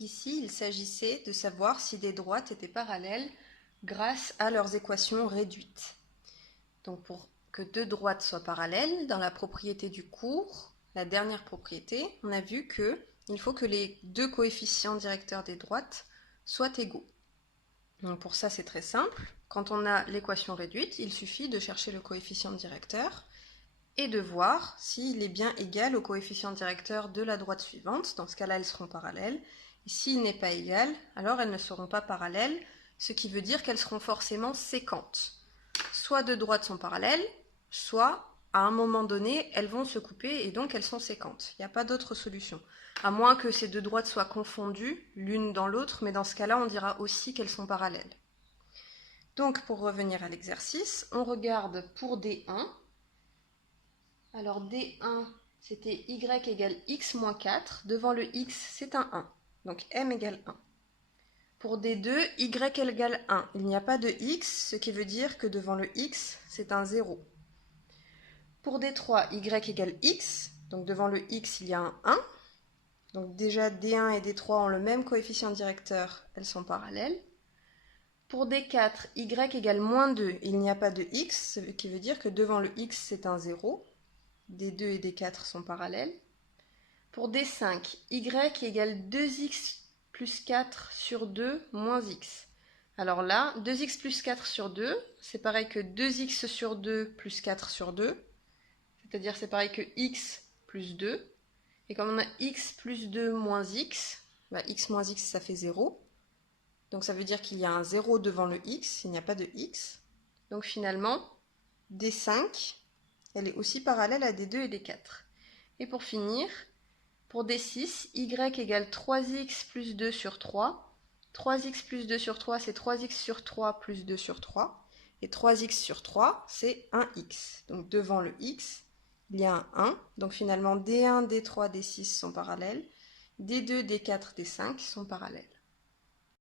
Ici, il s'agissait de savoir si des droites étaient parallèles grâce à leurs équations réduites. Donc pour que deux droites soient parallèles, dans la propriété du cours, la dernière propriété, on a vu qu'il faut que les deux coefficients directeurs des droites soient égaux. Donc pour ça, c'est très simple. Quand on a l'équation réduite, il suffit de chercher le coefficient directeur et de voir s'il est bien égal au coefficient directeur de la droite suivante. Dans ce cas-là, elles seront parallèles. Et s'il n'est pas égal, alors elles ne seront pas parallèles, ce qui veut dire qu'elles seront forcément séquentes. Soit deux droites sont parallèles, soit à un moment donné, elles vont se couper et donc elles sont séquentes. Il n'y a pas d'autre solution. À moins que ces deux droites soient confondues l'une dans l'autre, mais dans ce cas-là, on dira aussi qu'elles sont parallèles. Donc, pour revenir à l'exercice, on regarde pour D1. Alors D1, c'était y égale x moins 4. Devant le x, c'est un 1. Donc m égale 1. Pour D2, y égale 1. Il n'y a pas de x, ce qui veut dire que devant le x, c'est un 0. Pour D3, y égale x. Donc devant le x, il y a un 1. Donc déjà, D1 et D3 ont le même coefficient directeur, elles sont parallèles. Pour D4, y égale moins 2. Il n'y a pas de x, ce qui veut dire que devant le x, c'est un 0. D2 et D4 sont parallèles. Pour D5, y égale 2x plus 4 sur 2 moins x. Alors là, 2x plus 4 sur 2, c'est pareil que 2x sur 2 plus 4 sur 2. C'est-à-dire c'est pareil que x plus 2. Et comme on a x plus 2 moins x, x moins x, ça fait 0. Donc ça veut dire qu'il y a un 0 devant le x, il n'y a pas de x. Donc finalement, D5, elle est aussi parallèle à D2 et D4. Et pour finir, pour D6, y égale 3x plus 2 sur 3. 3x plus 2 sur 3, c'est 3x sur 3 plus 2 sur 3. Et 3x sur 3, c'est 1x. Donc devant le x, il y a un 1. Donc finalement, D1, D3, D6 sont parallèles. D2, D4, D5 sont parallèles.